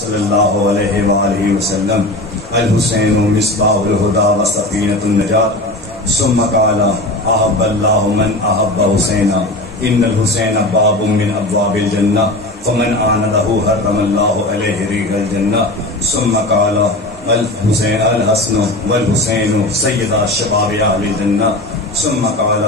صلی اللہ علیہ وآلہ وسلم الحسین مصباح الہدا و سفینۃ النجات ثم قال احب اللہ من احب حسینا ان الحسین باب من ابواب الجنہ فمن آندہ حرم اللہ علیہ ریح الجنہ ثم قال الحسین الحسن والحسین سیدا شباب اہل الجنہ ثم قال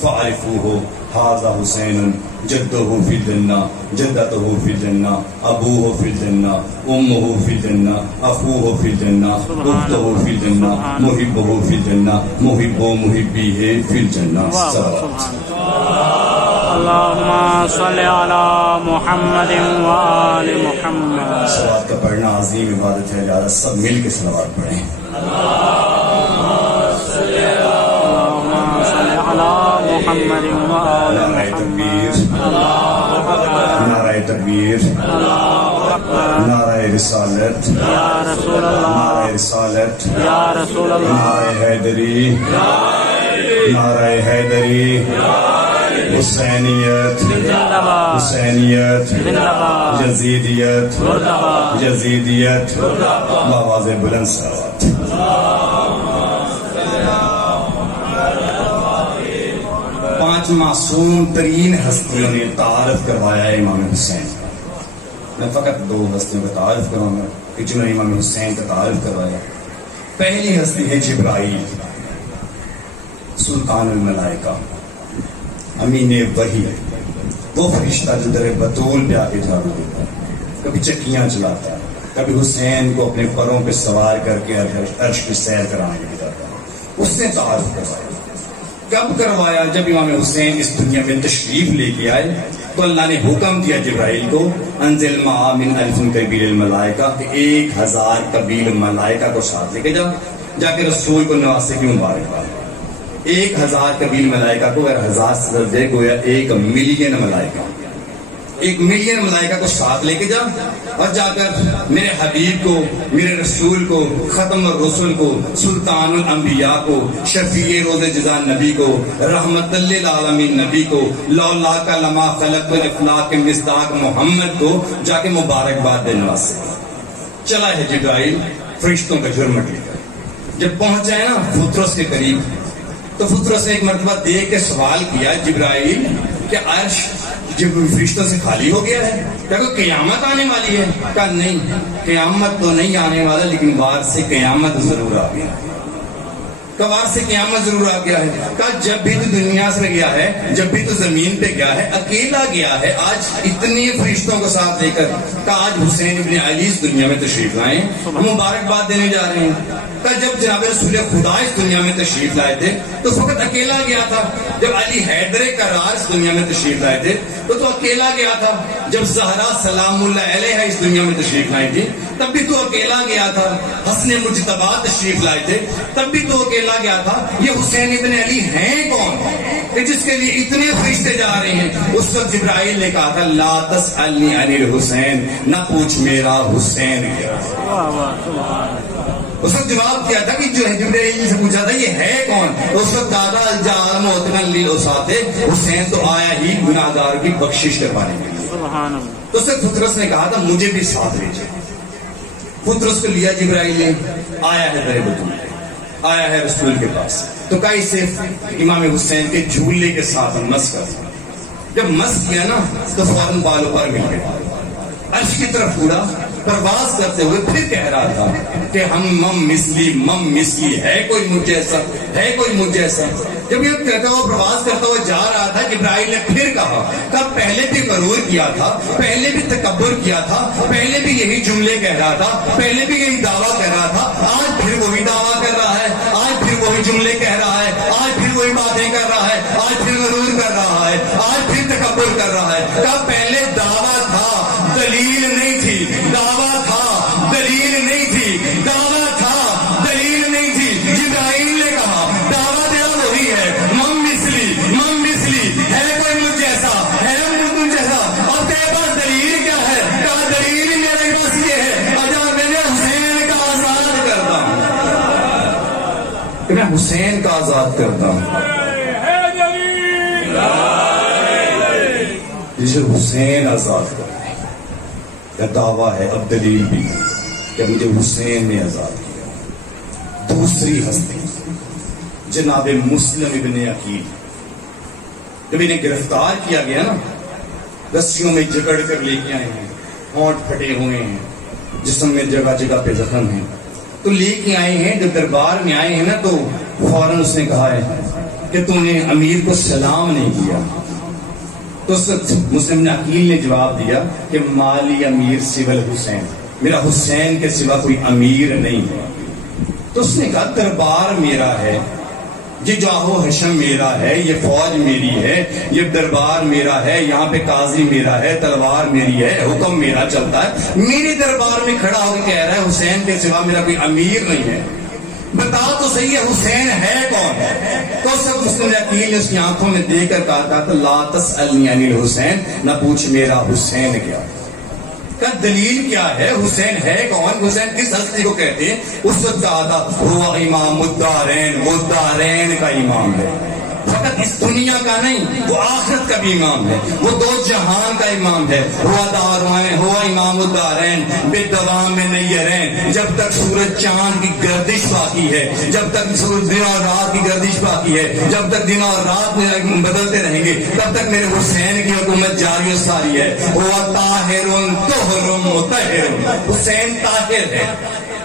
فعرفوه هذا حسین جدہ فی الجنہ جدتہ فی الجنہ ابوہ فی الجنہ امہ فی الجنہ اخوہ فی الجنہ اختہ فی الجنہ محبہ فی الجنہ محب و محبیہ فی الجنہ. اللہم صلی علی محمد وآل محمد. صلوات کا پڑھنا عظیم عبادت ہے، لہذا سب مل کے صلوات پڑھیں. محمد نعرہ تکبیر، نعرہ تکبیر، نعرہ رسالت، نعرہ رسالت، نعرہ حیدری، نعرہ حیدری، حسینیت، حسینیت، یزیدیت، یزیدیت، بآواز بلند صلوات. پانچ معصوم ترین ہستیوں نے تعارف کروایا ہے امام حسین. میں فقط دو ہستیوں کا تعارف کروں گا کہ جنہوں نے امام حسین کا تعارف کروایا. پہلی ہستی ہے جبرائیل، سلطان الملائکہ، امین وحی، وہ فرشتہ جو در بطول پہ آ کے جھاڑو دیتا ہے، کبھی چکیاں چلاتا ہے، کبھی حسین کو اپنے پروں پہ سوار کر کے عرش کی سیر کرانے کے لیے جاتا ہے. اس نے تعارف کروایا. کب کروایا؟ جب امام حسین اس دنیا میں تشریف لے کے آئے تو اللہ نے حکم دیا جبرائیل کو انزل معا من الف قبیل الملائکہ، کہ 1000 قبیل ملائکہ کو ساتھ لے کے جا کے رسول کو نواسے کی مبارکباد. 1000 قبیل ملائکہ کو اگر 1000 سے زیادہ گویا 1 ملین ملائکہ، 1 ملین ملائکہ کو ساتھ لے کے جا اور جا کر میرے حبیب کو، میرے رسول کو، ختم الرسل کو، سلطان الانبیاء کو، شفیع روز جزا نبی کو، رحمت للعالمین نبی کو، لولا کا لما خلق الافلاق کے مصداق محمد کو جا کے مبارکباد دینے واسطے چلا ہے جبرائیل فرشتوں کا جرمٹ لے کر. جب پہنچا ہے نا بطرس کے قریب تو بطرس نے ایک مرتبہ دیکھ کے سوال کیا جبرائیل کہ عرش جب فرشتوں سے خالی ہو گیا ہے، کیا کوئی قیامت آنے والی ہے؟ کہا نہیں، قیامت تو نہیں آنے والا، لیکن وار سے قیامت ضرور آ گیا ہے. وار سے قیامت ضرور آ گیا ہے. کہا جب بھی تو دنیا سے گیا ہے، جب بھی تو زمین پہ گیا ہے، اکیلا گیا ہے، آج اتنے فرشتوں کو ساتھ لے کر. کہا آج حسین ابن علی اس دنیا میں تشریف لائے، ہم مبارکباد دینے جا رہے ہیں. کہا جب جناب رسول خدا اس دنیا میں تشریف لائے تھے تو فقط اکیلا گیا تھا. جب علی حیدر کرار اس دنیا میں تشریف لائے تھے تو اکیلا گیا تھا. جب زہرا سلام اللہ علیہ اس دنیا میں تشریف لائی تھی تب بھی تو اکیلا گیا تھا. حسن مجتبی تشریف لائے تھے تب بھی تو اکیلا گیا تھا. یہ حسین ابن علی ہیں کون کہ جس کے لیے اتنے فرشتے جا رہے ہیں؟ اس وقت جبرائیل نے کہا تھا لا تسألنی عن الحسین، نہ پوچھ میرا حسین کیا. اس وقت جواب کیا تھا کہ جو ہے جبرائیل سے پوچھا تھا یہ ہے کون؟ اس وقت دادا الجال موتمن للعصاۃ، حسین تو آیا ہی گناہگار کی بخشش کروانے کے لیے. تو اس وقت بطرس نے کہا تھا مجھے بھی ساتھ لے جائے. بطرس کو لیا جبرائیل نے، آیا ہے در بطول، آیا ہے رسول کے پاس. تو کہا اسے امام حسین کے جھولے کے ساتھ مس کر. جب مس کیا نا تو فوراً بالوں پر مل گئے. عرش کی طرف اڑا، پرواز کرتے ہوئے پھر کہہ رہا تھا کہ ہم مم مسلی ہے کوئی مجھ جیسا، ہے کوئی مجھ جیسا. جب یہ کہتا ہوا پرواز کرتا ہوا جا رہا تھا جبرائیل نے پھر کہا کہ پہلے بھی غرور کیا تھا، پہلے بھی تکبر کیا تھا، پہلے بھی یہی جملے کہہ رہا تھا، پہلے بھی یہی دعویٰ کر رہا تھا، آج پھر وہی دعویٰ کر رہا ہے، آج پھر وہی جملے کہہ رہا ہے، آج پھر وہی باتیں کر رہا ہے، آج پھر غرور کر رہا ہے، آج پھر تکبر کر رہا ہے. کہ پہلے دعویٰ تھا دلیل نہیں تھی، دعویٰ تھا دلیل نہیں تھی، دعویٰ تھا دلیل نہیں تھی. جبرائیل نے کہا دعویٰ دیا وہی ہے، مم مسلی ہے کوئی مجھ جیسا، ہے مجھ جیسا. اور تیرے پاس دلیل کیا ہے؟ کہا دلیل میرے پاس یہ ہے اجا میں حسین کا آزاد کرتا ہوں، کہ میں حسین کا آزاد کرتا ہوں. جسے حسین آزاد کرتا ہے کا دعویٰ ہے، اب دلیل بھی ہے کہ مجھے حسین نے آزاد کیا۔ دوسری ہستی جناب مسلم ابن عقیل، جب انہیں گرفتار کیا گیا نا، رسیوں میں جکڑ کر لے کے آئے ہیں، ہونٹ پھٹے ہوئے ہیں، جسم میں جگہ جگہ پہ زخم ہیں، تو لے کے آئے ہیں۔ جب دربار میں آئے ہیں نا تو فوراً اس نے کہا ہے کہ تو نے امیر کو سلام نہیں کیا۔ تو اس وقت مسلم ابن عقیل نے جواب دیا کہ مالی امیر سول حسین، میرا حسین کے سوا کوئی امیر نہیں ہے۔ تو اس نے کہا دربار میرا ہے، یہ جاہو حشم میرا ہے، یہ فوج میری ہے، یہ دربار میرا ہے، یہاں پہ قاضی میرا ہے، تلوار میری ہے، حکم میرا چلتا ہے۔ میرے دربار میں کھڑا ہو کے کہہ رہا ہے حسین کے سوا میرا کوئی امیر نہیں ہے، بتا تو صحیح ہے حسین ہے کون؟ تو سب مسلم عقیل نے اس کی آنکھوں میں دیکھ کر کہا تھا لا تسألنی عن الحسین، نہ پوچھ میرا حسین کیا کا دلیل کیا ہے، حسین ہے کون، حسین کس ہستی کو کہتے ہیں؟ اس وقت کہا تھا وہ امام الدارین، وہ دارین کا امام ہے، فقط اس دنیا کا نہیں، وہ آخرت کا بھی امام ہے، وہ دو جہان کا امام ہے۔ ہوا دارین، ہوا امام الدارین بالدوام میں نیرین، جب تک سورج چاند کی گردش باقی ہے، جب تک سورج دن اور رات کی گردش باقی ہے، جب تک دن اور رات بدلتے رہیں گے، تب تک میرے حسین کی حکومت جاری و ساری ہے۔ ہوا طاہر طہر مطہر، حسین طاہر ہے۔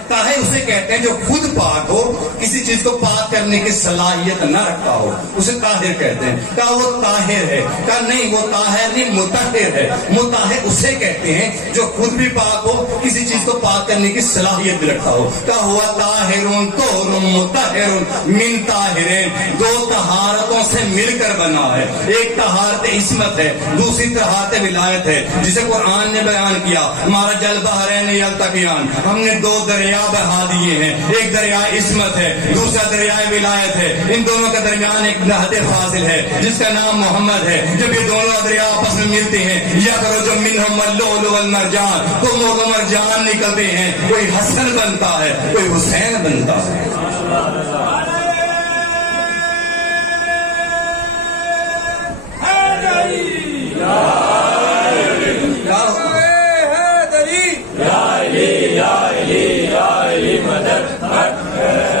طاہر اسے کہتے ہیں جو خود پاک ہو، کسی چیز کو پاک کرنے کی صلاحیت نہ رکھتا ہو، اسے طاہر کہتے ہیں۔ کہا وہ طاہر ہے، کہا نہیں وہ طاہر نہیں مطہر ہے۔ مطہر اسے کہتے ہیں جو خود بھی پاک ہو، کسی چیز کو پاک کرنے کی صلاحیت بھی رکھتا ہو۔ کہا ہوا طاہر طہر مطہر من طاہرین، دو طہارتوں سے مل کر بنا ہے، ایک طہارت عصمت ہے، دوسری طہارت ولایت ہے، جسے قرآن نے بیان کیا ہمارا جل بحرین یلتقیان، ہم نے دو دریا بہا دیے ہیں، ایک دریا عصمت ہے، دوسرا دریا ولایت ہے، ان دونوں کا درمیان ایک نہر فاضل ہے جس کا نام محمد ہے۔ جب یہ دونوں دریا آپس میں ملتے ہیں یخرج منہم اللؤلؤ والمرجان، تو لؤلؤ مرجان نکلتے ہیں، کوئی حسن بنتا ہے، کوئی حسین بنتا ہے۔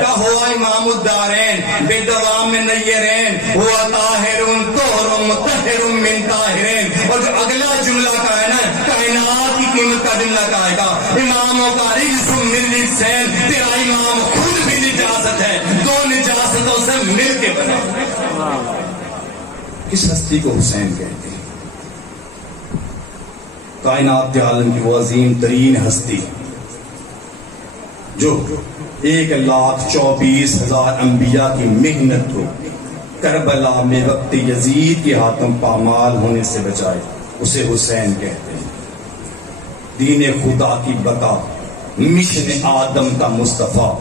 کا ہوا امام الدارین بالدوام میں نیرین، ہوا طاہر طہر مطہر من طاہرین۔ اور جو اگلا جملہ کا ہے نا، کائنات کی قیمت کا جملہ کہے گا اماموں کا رجس من رجسین، تیرا امام خود بھی نجاست ہے، دو نجاستوں سے مل کے بنا۔ کس ہستی کو حسین کہتے ہیں؟ کائنات کے عالم کی وہ عظیم ترین ہستی جو 1,24,000 انبیاء کی محنت کو کربلا میں وقت یزید کے ہاتھوں پامال ہونے سے بچائے، اسے حسین کہتے ہیں۔ دین خدا کی بقا، مشن آدم کا مصطفیٰ،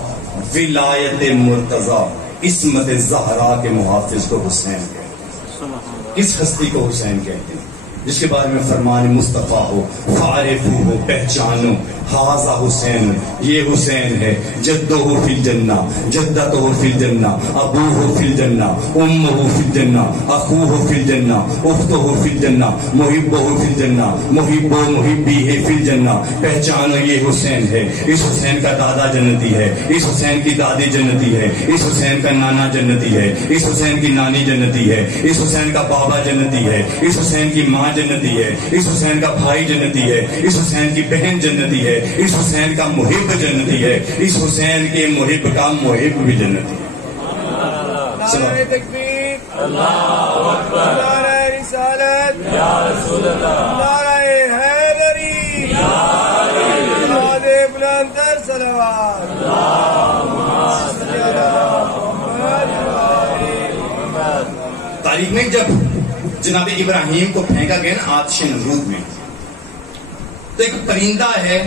ولایت مرتضیٰ، عصمت زہرا کے محافظ کو حسین کہتے ہیں۔ کس ہستی کو حسین کہتے ہیں؟ جس کے بارے میں فرمان مصطفیٰ ہو، فعرفو ہو، پہچانو، ھذا حسین، یہ حسین ہے، جدہ فی الجنہ، جدتہ فی الجنہ، ابوہ فی الجنہ، امہ فی الجنہ، اخوہ فی الجنہ، اختہ فی الجنہ، محبہ فی الجنہ، محب و محبی ہے فی الجنہ۔ پہچانو یہ حسین ہے، اس حسین کا دادا جنتی ہے، اس حسین کی دادی جنتی ہے، اس حسین کا نانا جنتی ہے، اس حسین کی نانی جنتی ہے، اس حسین کا بابا جنتی ہے، اس حسین کی ماں جنتی ہے، اس حسین کا بھائی جنتی ہے، اس حسین کی بہن جنتی ہے، اس حسین کا محب جنتی ہے، اس حسین کے محب کا محب بھی جنتی ہے۔ نعرہ تکبیر، اللہ اکبر، نعرہ رسالت، یا رسول اللہ، نعرہ حیدری، یا علی، نعرہ بلند تر صلوات، اللہم صلی علی محمد۔ تاریخ میں جب جناب ابراہیم کو پھینکا گیا نا آتش نمرود میں، تو ایک پرندہ ہے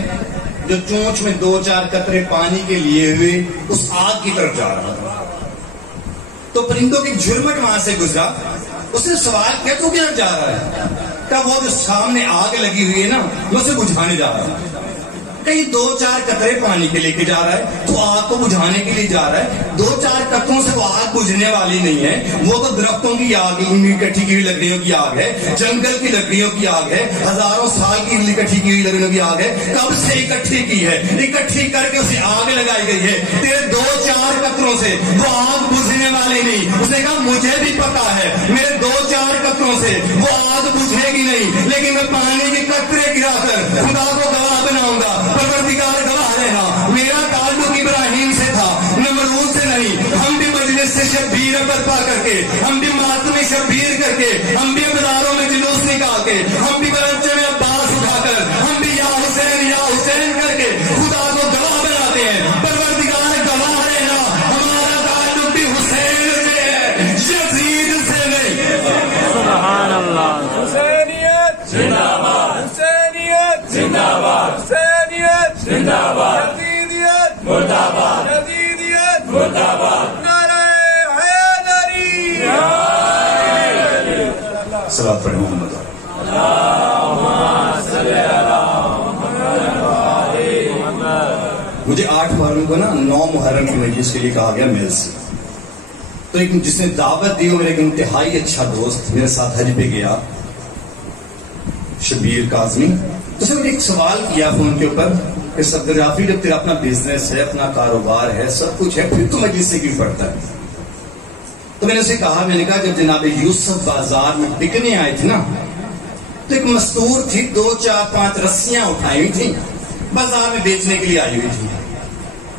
جو چونچ میں 2-4 قطرے پانی کے لیے ہوئے اس آگ کی طرف جا رہا تھا۔ تو پرندوں کی جھرمٹ وہاں سے گزرا، اس نے سوال کیا تو کیا جا رہا ہے؟ کہا وہ جو سامنے آگ لگی ہوئی ہے نا، میں اسے بجھانے جا رہا ہوں۔ کہیں 2-4 قطرے پانی کے لے کے جا رہا ہے تو آگ کو بجھانے کے لیے جا رہا ہے. 2-4 قطروں سے وہ آگ بجھنے والی نہیں ہے. وہ تو درختوں کی آگ، اکٹھی کی ہوئی لکڑیوں کی آگ ہے، جنگل کی لکڑیوں کی آگ ہے، ہزاروں سال کی اکٹھی کی ہوئی لکڑیوں کی آگ ہے. کب سے اکٹھی کی ہے؟ اکٹھی کر کے اسے آگ لگائی گئی ہے. تیرے 2-4 قطروں سے وہ آگ بجھنے والی نہیں. اس نے کہا مجھے بھی پتا ہے میرے 2-4 قطروں سے وہ آگ بجھے گی نہیں، لیکن میں پانی کے قطرے گرا کر خدا کو گواہ بناؤں گا. پروردگار گواہ رہنا، میرا تعلق ابراہیم سے تھا، نمرود سے نہیں. ہم بھی مجلس سے شبیر برپا کر کے، ہم بھی ماتم شبیر کر کے، ہم بھی بازاروں میں جلوس نکال کے، ہم بھی برچے میں عباس اٹھا کر، ہم بھی یا حسین کر کے خدا کو گواہ بناتے ہیں. پروردگار گواہ رہنا، ہمارا تعلق بھی حسین سے ہے، یزید سے نہیں. سبحان اللہ. حسینیت زندہ باد، حسینیت زندہ باد، حسینیت زندہ باد، یزیدیت مرد آباد، یزیدیت مرد آباد. نعرہ حیدری. صلوات پڑھیں محمد. مجھے 8 محرم کو 9 محرم کی مجلس کے لیے کہا گیا میل سے. تو ایک جس نے دعوت دی وہ میرا ایک انتہائی اچھا دوست میرے ساتھ حج پہ گیا، شبیر کاظمی. تو اس نے مجھے ایک سوال کیا فون کے اوپر کہ صدر جعفری جب تیرا اپنا بزنس ہے، اپنا کاروبار ہے، سب کچھ ہے، پھر تو مجلس سے کیوں پڑھتا ہے؟ تو میں نے اسے کہا، میں نے کہا جب جناب یوسف بازار میں بکنے آئے تھے نا تو ایک مستور تھی، 2-4-5 رسیاں اٹھائی ہوئی تھیں، بازار میں بیچنے کے لیے آئی ہوئی تھی.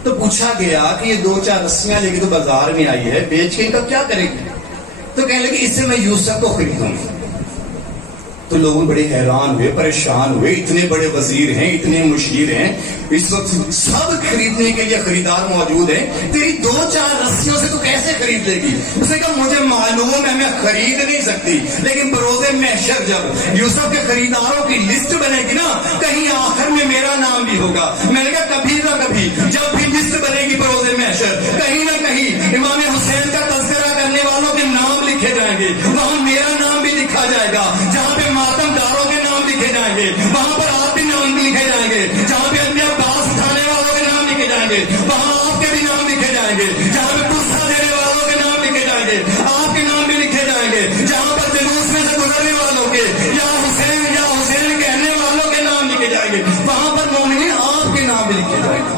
تو پوچھا گیا کہ یہ 2-4 رسیاں لے کے تو بازار میں آئی ہے، بیچ کے ان کا کیا کرے گی؟ تو کہنے لگے اس سے میں یوسف کو خریدوں گی. تو لوگ بڑے حیران ہوئے، پریشان ہوئے، اتنے بڑے وزیر ہیں، اتنے مشیر ہیں، اس وقت سب خریدنے کے لیے خریدار موجود ہیں، تیری 2-4 رسیوں سے تو کیسے خرید لے گی؟ اس نے کہا مجھے معلوم ہے میں خرید نہیں سکتی، لیکن بروز محشر جب یوسف کے خریداروں کی لسٹ بنے گی نا، کہیں آخر میں میرا نام بھی ہوگا. میں نے کہا کبھی نہ کبھی جب بھی لسٹ بنے گی بروز محشر، کہیں نہ کہیں امام حسین کا تذکرہ کرنے والوں کے نام لکھے جائیں گے، وہاں میرا نام بھی لکھا جائے گا. جہاں پہ ماتم داروں کے نام لکھے جائیں گے وہاں پر آپ بھی نام لکھے جائیں گے. جہاں پہ انبیاء باس اٹھانے والوں کے نام لکھے جائیں گے وہاں آپ کے بھی نام لکھے جائیں گے. جہاں پہ پرسہ دینے والوں کے نام لکھے جائیں گے آپ کے نام بھی لکھے جائیں گے. جہاں پر جلوس میں سے گزرنے والوں کے یا حسین کہنے والوں کے نام لکھے جائیں گے وہاں پر مومنین آپ کے نام بھی لکھے جائیں گے.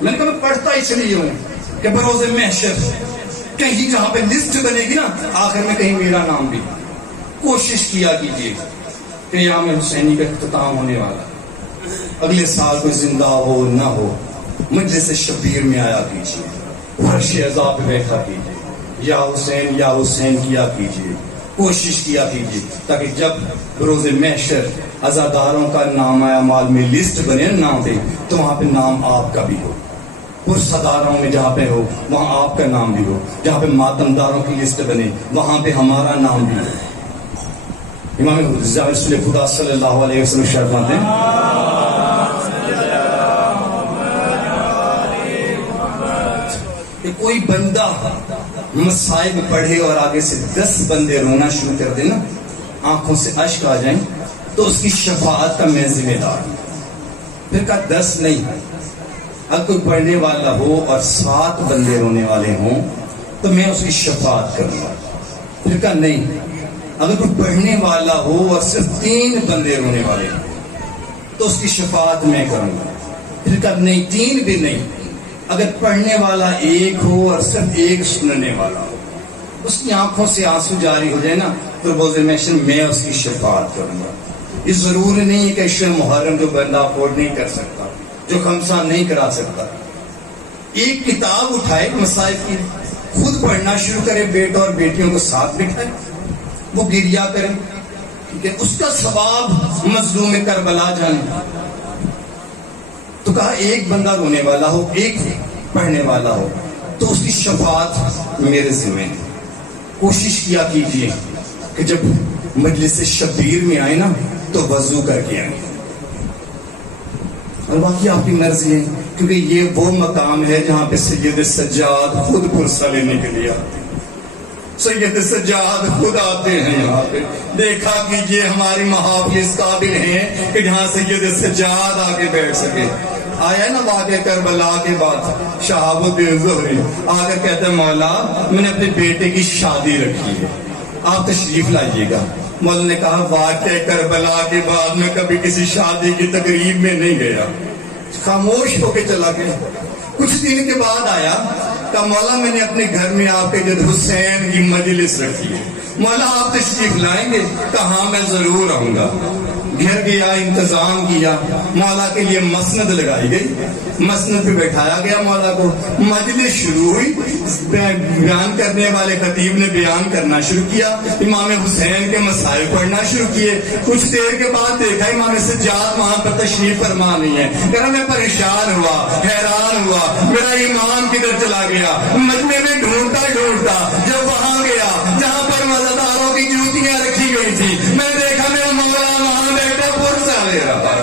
میں نے کہا میں پڑھتا اس لیے ہوں کہ بروز محشر کہیں جہاں پہ لسٹ بنے گی نا آخر میں کہیں میرا نام بھی. کوشش کیا کیجیے کہ امام حسینی کا اختتام ہونے والا اگلے سال کوئی زندہ ہو نہ ہو، مجلس شبیر میں آیا کیجیے، فرش عذاب پہ بیٹھا کیجیے، یا حسین کیا کیجیے، کوشش کیا کیجیے تاکہ جب بروز محشر عزاداروں کا نام اعمال میں لسٹ بنے نام پہ تو وہاں پہ نام آپ کا بھی ہو. پرسداروں میں جہاں پہ ہو وہاں آپ کا نام بھی ہو. جہاں پہ ماتمداروں کی لسٹ بنے وہاں پہ ہمارا نام بھی ہو. امام رسول خدا صلی اللہ علیہ وسلم فرماتے ہیں کہ کوئی بندہ مصائب پڑھے اور آگے سے 10 بندے رونا شروع کر دینا، آنکھوں سے اشک آ جائیں، تو اس کی شفاعت کا میں ذمہ دار ہوں. پھر کہا 10 نہیں، اگر کوئی پڑھنے والا ہو اور 7 بندے رونے والے ہوں تو میں اس کی شفاعت کروں گا. پھر کہا نہیں، اگر کوئی پڑھنے والا ہو اور صرف 3 بندے رونے والے ہوں تو اس کی شفاعت میں کروں گا. پھر کہا نہیں، 3 بھی نہیں، اگر پڑھنے والا 1 ہو اور صرف 1 سننے والا ہو، اس کی آنکھوں سے آنسو جاری ہو جائے نا تو بوزے محشر میں اس کی شفاعت کروں گا. یہ ضروری نہیں کہ عشر محرم جو بندہ افورڈ نہیں کر سکتا، جو خمسہ نہیں کرا سکتا، ایک کتاب اٹھائے مصائب کی، خود پڑھنا شروع کرے، بیٹوں اور بیٹیوں کو ساتھ بٹھائے، وہ گریا کرے، ٹھیک ہے، اس کا ثواب مظلوم کربلا جانے. تو کہا ایک بندہ رونے والا ہو، ایک پڑھنے والا ہو تو اس کی شفاعت میرے ذمہ ہے. کوشش کیا کیجیے کہ جب مجلس شبیر میں آئے نا تو وضو کر کے آئیں، اور باقی آپ کی مرضی ہے، کیونکہ یہ وہ مقام ہے جہاں پہ سید سجاد خود پرسہ لینے کے لیے آتے ہیں. سید سجاد خود آتے ہیں یہاں پہ. دیکھا کیجئے ہماری محافل اس قابل ہیں کہ جہاں سید سجاد آ کے بیٹھ سکے. آیا نا واقعہ کربلا کے بعد شہاب الدین زہری آ کر کہتے ہیں مولا میں نے اپنے بیٹے کی شادی رکھی ہے, آپ تشریف لائیے گا. مولا نے کہا واقعہ کربلا کے بعد میں کبھی کسی شادی کی تقریب میں نہیں گیا, خاموش ہو کے چلا گیا. کچھ دن کے بعد آیا, کہا مولا میں نے اپنے گھر میں آپ کے جد حسین کی مجلس رکھی ہے, مولا آپ تشریف لائیں گے؟ کہا میں ضرور آؤں گا. گھر گیا, انتظام کیا, مولا کے لیے مسند لگائی گئی, مسند پہ بیٹھایا گیا مولا کو. مجلس شروع ہوئی, بیان کرنے والے خطیب نے بیان کرنا شروع کیا, امام حسین کے مسائل پڑھنا شروع کیے. کچھ دیر کے بعد دیکھا امام سجاد وہاں پر تشریف فرما نہیں ہے. کہا میں پریشان ہوا, حیران ہوا, میرا امام کدھر چلا گیا. مجمع میں ڈھونڈتا جب وہاں گیا جہاں پر مزاداروں کی جوتیاں رکھی گئی تھی, میں دیکھا میرا مولا وہاں بیٹھا پرسا لے رہا.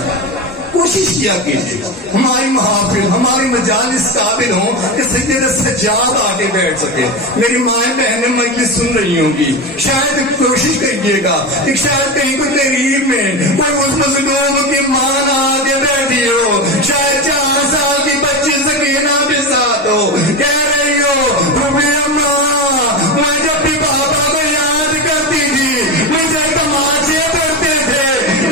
کوشش کیا کیجیے ہماری محافل, ہماری مجالس قابل ہوں کہ سید سجاد آ کے بیٹھ سکے. میری مائیں بہنیں مجلس سن رہی ہوں گی, شاید کوشش کریے گا کہ شاید کہیں کوئی تقریب میں کوئی اس مظلوم کی ماں نہ آ کے بیٹھی ہو, شاید 4 سال کی بچی سکینہ بھی ساتھ ہو, کہہ رہی ہو میں جب بھی بابا کو یاد کرتی تھی مجھے تماشے کرتے تھے,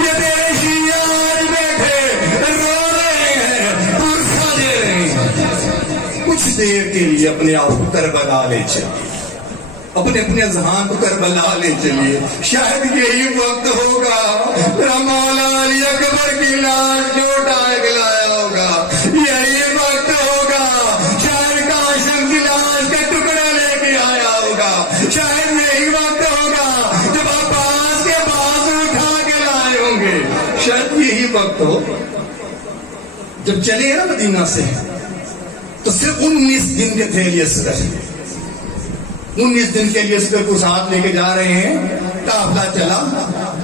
یہ تیرے شیعہ آج بیٹھے رو رہے ہیں, پرسا دے رہے ہیں. کچھ دیر کے لیے اپنے آپ کو کربلا لے چلیے, اپنے اذہان کو کربلا لے چلیے. شاید یہی وقت ہوگا میرا مولا علی اکبر کی لاش جو اٹھا کے لایا ہوگا, یہی وقت ہوگا شاید کاشم کی لاش کا ٹکڑا لے کے آیا ہوگا, شاید یہی وقت ہوگا جب عباس کے بازو اٹھا کے لائے ہوں گے. شاید یہی وقت ہو جب چلے نا مدینہ سے تو صرف 19 دن کے تھے یہ سر, 19 دن کے لیے اسکر کو ساتھ لے کے جا رہے ہیں. قافلہ چلا,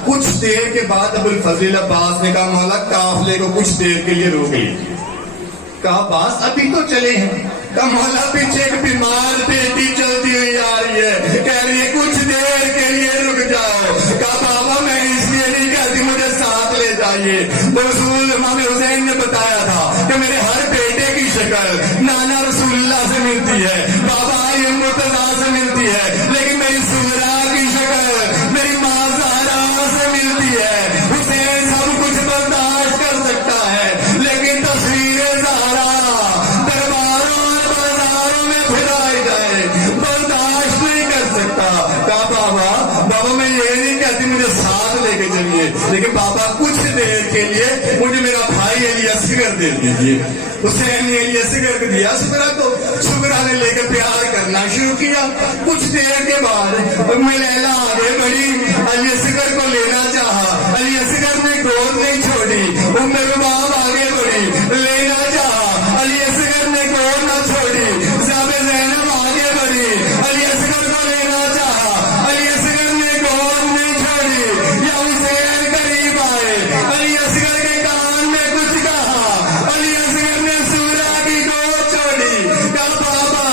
کچھ دیر کے بعد ابو الفضل عباس نے کہا مولا قافلے کو کچھ دیر کے لیے روک لیجیے. کہا عباس ابھی تو چلے ہیں. کہا مولا پیچھے ایک بیمار بیٹی چلتی ہوئی آ رہی ہے, کہہ رہی ہے کچھ دیر کے لیے رک جاؤ. کہا بابا میں اس لیے نہیں کہتی, مجھے ساتھ لے جائیے. رسول امام حسین نے بتایا تھا کہ میرے ہر بیٹے کی شکل نانا رسول اللہ سے ملتی ہے, بابا مرتضیٰ سے ملتی ہے, لیکن میری سغرا کی شکل میری ماں زہرا سے ملتی ہے. حسین سب کچھ برداشت کر سکتا ہے, لیکن تصویر زہرا درباروں اور بازاروں میں پھیلائی جائے برداشت نہیں کر سکتا. کہا بابا میں یہ نہیں کہتی مجھے ساتھ لے کے چلیے, لیکن بابا کچھ دیر کے لیے مجھے میرا بھائی علی اصغر دے دیجیے. حسین نے علی اصغر کو دیا سغرا کو, سغرا نے لے کے پیار کرنا شروع کیا. کچھ دیر کے بعد میں لیلا آگے بڑھی, علی اصغر کو لینا چاہا, علی اصغر نے گود نہیں چھوڑی. رباب آگے بڑھی, لینا چاہا, علی اصغر نے گود نہ چھوڑی. زینب آگے بڑھی, علی اصغر کو لینا چاہا, علی اصغر نے گود نہیں چھوڑی. یا حسین قریب آئے, علی اصغر کے کان میں کچھ کہا, علی اصغر نے سورا کی گود چھوڑی. کہا بابا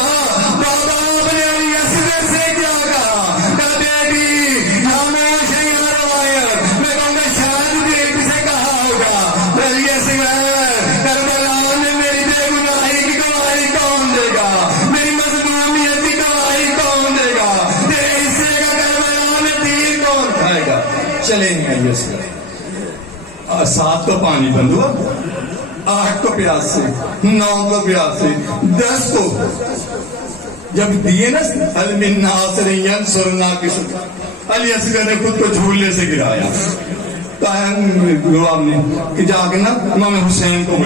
اپنے علی اصغر سے کیا کہا. کہا بیٹی خاموش ہے یہ روایت, میں کہوں گا شاید بیٹی سے کہا ہوگا. علی اصغر کربلا میں میری بے گناہی کی گواہی کون دے گا, میری مظلومیت کی گواہی کون دے گا, تیرے حصے کا کربلا میں تیر کون کھائے گا. چلیں گے علی اصغر. 7 کو پانی بند ہوا, 8 کو پیاسے, 9 کو پیاسے, 10 کو جب دیے نا حل من ناصر ینصرنا کی شکر, علی اصغر نے خود کو جھولے سے گرایا. گواب نے کہ جا کے نا امام حسین کو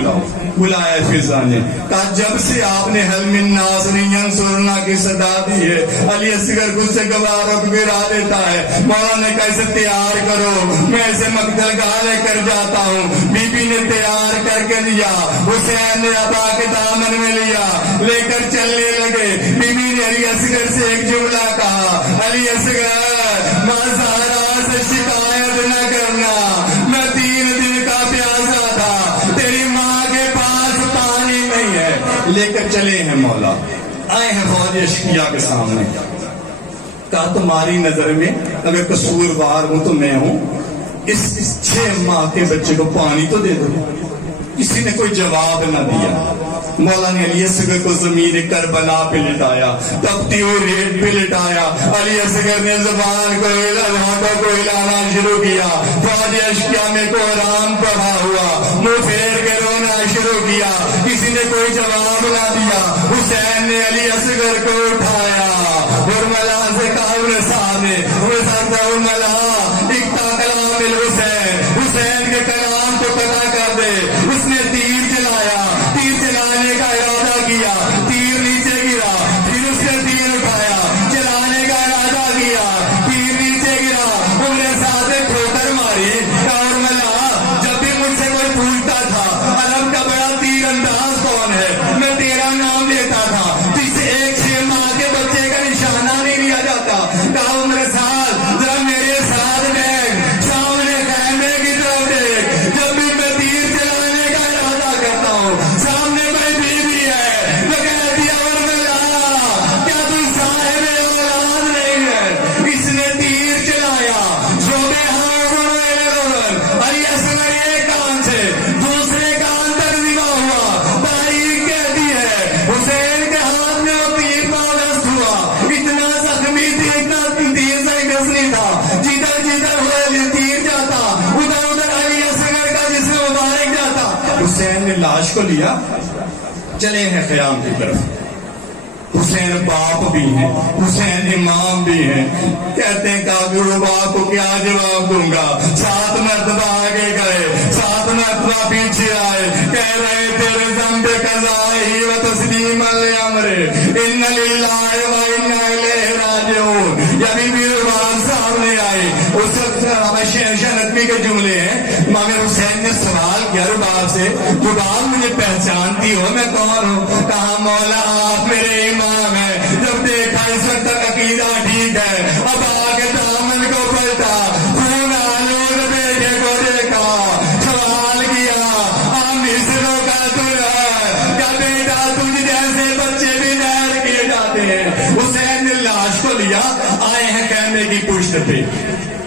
بلایا فضا نے. کہا جب سے آپ نے حل من ناصر ینصرنا کی صدا دی ہے, علی اصغر خود سے گواروں کو گرا دیتا ہے. مولا نے کہا اسے تیار کرو, میں اسے مقتل گاہ لے کر جاتا ہوں. بی بی نے تیار کر کے دیا, حسین نے ابا کے دامن میں لیا, لے کر چلنے لگے. بی بی نے علی اصغر سے ایک جملہ کہا, علی اصغر ماں زہرا سے شکایت نہ کرنا, میں 3 دن کا پیاسا تھا, تیری ماں کے پاس پانی نہیں ہے. لے کر چلے ہیں مولا, آئے ہیں فوج اشقیاء کے سامنے. کہا تمہاری نظر میں اگر قصوروار ہوں تو میں ہوں، اس 6 ماہ کے بچے کو پانی تو دے دو۔ کسی نے کوئی جواب نہ دیا۔ مولا نے علی اصغر کو زمین کربلا پہ لٹایا، تپتی ہوئی ریت پہ لٹایا۔ علی اصغر نے زبان کو ہلانا شروع کیا، فوج اشکیا میں قرآن پڑھا ہوا، منہ پھیر کے رونا شروع کیا۔ کسی نے کوئی جواب نہ دیا۔ حسین نے علی اصغر کو اٹھایا، ارملا سے کہا صاحب نے ارملا اکتا کلام الحسین، حسین کے کلام کو پتا کر دے۔ اس نے تیر چلایا، تیر چلانے کا ارادہ کیا، تیر نیچے گرا، پھر اس نے تیر اٹھایا، چلانے کا ارادہ کیا، تیر نیچے گرا، عمر سعد نے ٹھوکر ماری۔ ارملا جب بھی مجھ سے کوئی پوچھتا تھا عرب کا بڑا تیر انداز کون ہے، میں تیرا نام لیتا تھا، جس سے ایک 6 ماہ کے بچے کا نشانہ نہیں لیا جاتا۔ کہا عمر سعد ذرا میرے ساتھ بیٹھ، سامنے خیمے کی طرف دیکھ، جب بھی میں تیر چلانے کا ارادہ کرتا ہوں سامنے کوئی بیوی ہے، وہ کہتی ہے ارملا کیا تو صاحب اولاد نہیں ہے؟ اس نے تیر چلایا، شعبے علی اصغر ایک کان سے دوسرے کان تک ذبح ہوا۔ تاریخ کہتی ہے حسین کے ہاتھ میں وہ تیر پاؤں ہوا، اتنا زخمی تھی، اتنا تیر سے گھسنی تھا، جدھر جدھر وہ تیر جاتا ادھر ادھر علی اصغر کا جسم مبارک جاتا۔ حسین نے لاش کو لیا، چلے ہیں خیام کی طرف۔ حسین باپ بھی ہیں، حسین امام بھی ہیں۔ کہتے ہیں کافر باپ کو کیا جواب دوں گا؟ 7 مرتبہ آگے گئے، 7 مرتبہ پیچھے آئے، کہہ رہے تیرے ذنب قضائی و تسلیم الامر ان للہ و انا الیہ راجعون۔ یعنی بھی رباب سامنے آئے، اس وقت شنقوی کے جملے ہیں۔ مگر حسین نے سوال کیا رباب سے، رباب مجھے پہچانتی ہو میں کون ہوں؟ کہا مولا آپ میرے امام ہے۔ جب دیکھا اس وقت تک عقیدہ ٹھیک ہے، اب آگے دامن کو پلٹا، خون آلود بیٹے کو دیکھا، سوال کیا ہم اس لو کا کیا بیٹا تجھ جیسے بچے بھی دیر کیے جاتے ہیں۔ حسین نے لاش کو لیا، آئے ہیں خیمے کی پشت پہ،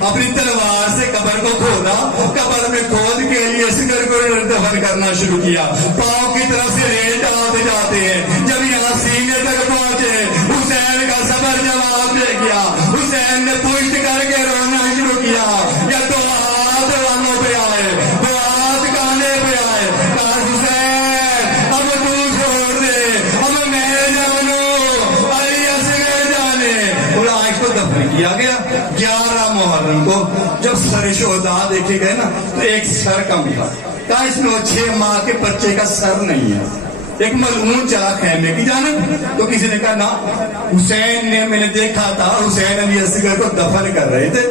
اپنی تلوار سے قبر کو کھودا، قبر میں کھود کے لیے اصغر کو دفن کرنا شروع کیا۔ پاؤں کی طرف سے ریت ڈالتے جاتے ہیں، جب یہاں سینے تک پہنچے حسین کا صبر جواب دے گیا۔ حسین نے پشت کر کے رونا شروع کیا، یا 2 ہاتھ رانوں پہ آئے، 2 ہاتھ کانے پہ آئے۔ کہا حسین اب تو چھوڑ دے، اب میں جانوں علی اصغر جانے۔ اور آج کو دفن کیا گیا 11 محرم کو۔ جب سر شہداء دیکھے گئے نا تو ایک سر کم تھا، کہا اس میں 6 ماہ کے بچے کا سر نہیں ہے۔ ایک ملعون چلا خیمے کی جانب، تو کسی نے کہا نا حسین نے، میں نے دیکھا تھا حسین علی اصغر کو دفن کر رہے تھے،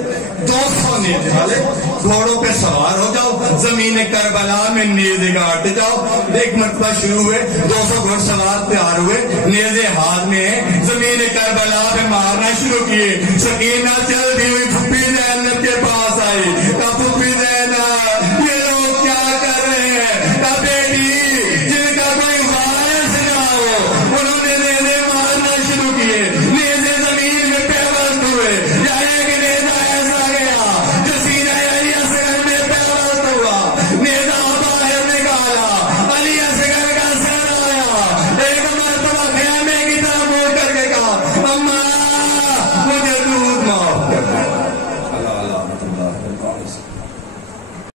200 نیزے والے، گھوڑوں پہ سوار ہو جاؤ، زمین کربلا میں نیزے گاڑتے جاؤ۔ ایک مرتبہ شروع ہوئے، 200 گھوڑ سوار تیار ہوئے، نیزے ہاتھ میں، زمین کربلا پہ مارنا شروع کیے۔ سکینہ چل دی ہوئی